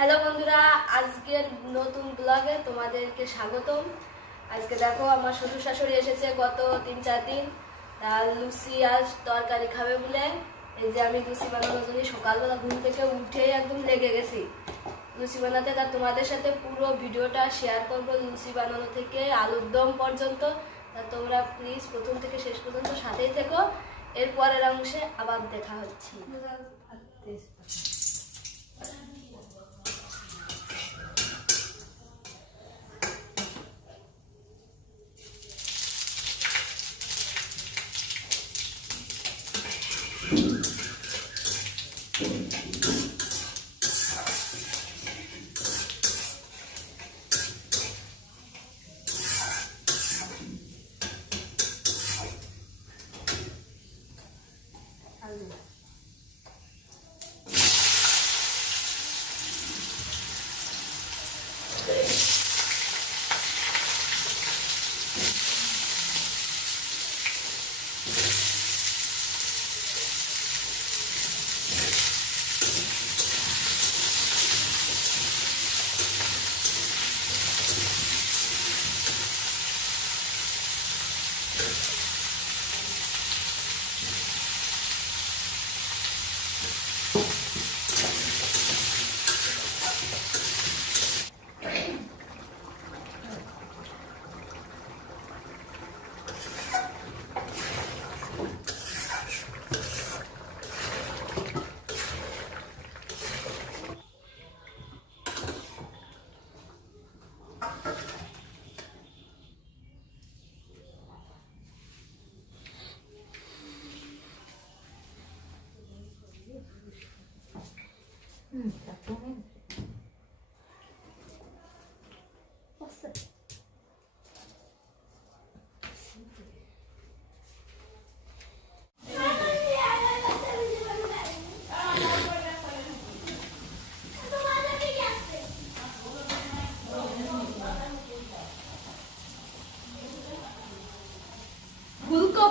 Hello বন্ধুরা, আজকের নতুন ব্লগে তোমাদেরকে স্বাগতম। আজকে দেখো আমার শ্বশুর শাশুড়ি এসেছে গত 3-4 দিন। তার লুচি আর তরকারি খাবে বলে এই যে আমি লুচি বানানোর জন্য সকালবেলা ঘুম থেকে উঠেই একদম লেগে গেছি লুচি বানাতে। তা তোমাদের সাথে পুরো ভিডিওটা শেয়ার করবো লুচি বানানো থেকে আলুর দম পর্যন্ত। তা তোমরা প্লিজ প্রথম থেকে শেষ পর্যন্ত সাথেই থেকো। এরপরের অংশে আবার দেখা হচ্ছে।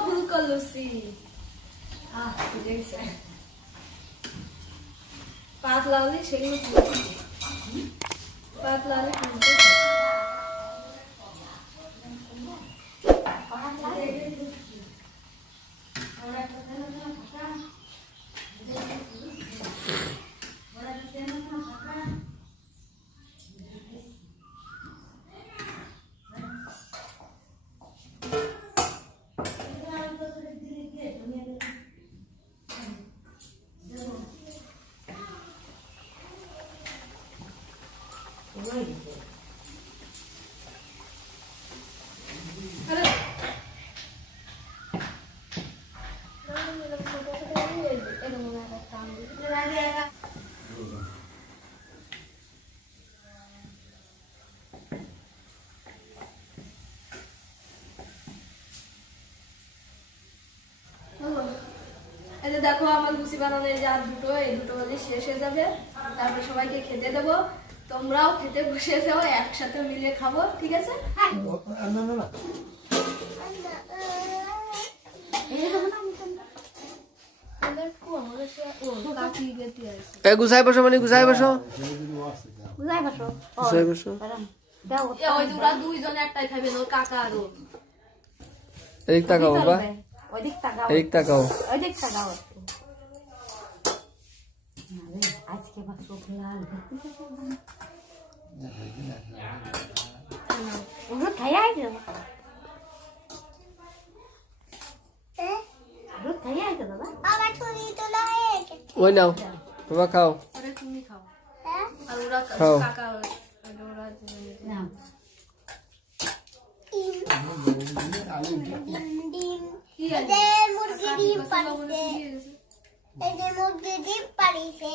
ফুলকো লুচি পাতলা হলে সেগুলো পাতলা হলে দেখো আমার লুচি বানানোর যা দুটো, এই দুটো হলে শেষ হয়ে যাবে। তারপর সবাইকে খেতে দেবো, তোমরাও খেতে বসে যাও, একসাথে মিলে খাবো, ঠিক আছে? গুছাই বসো মানে গুছাই বসো দুইজনে একটাই খাবে, ওর কাকা আর এদিক তাকাও বাবা, এদিক তাকাও। আজকে বা চোখ লাল ওগুলো খাইয়া আইছে বাবা। ওই নাও বাবা, খাও তুমি খাও আর ওরা খাও। কাকা মুরগি ডিম পারিছে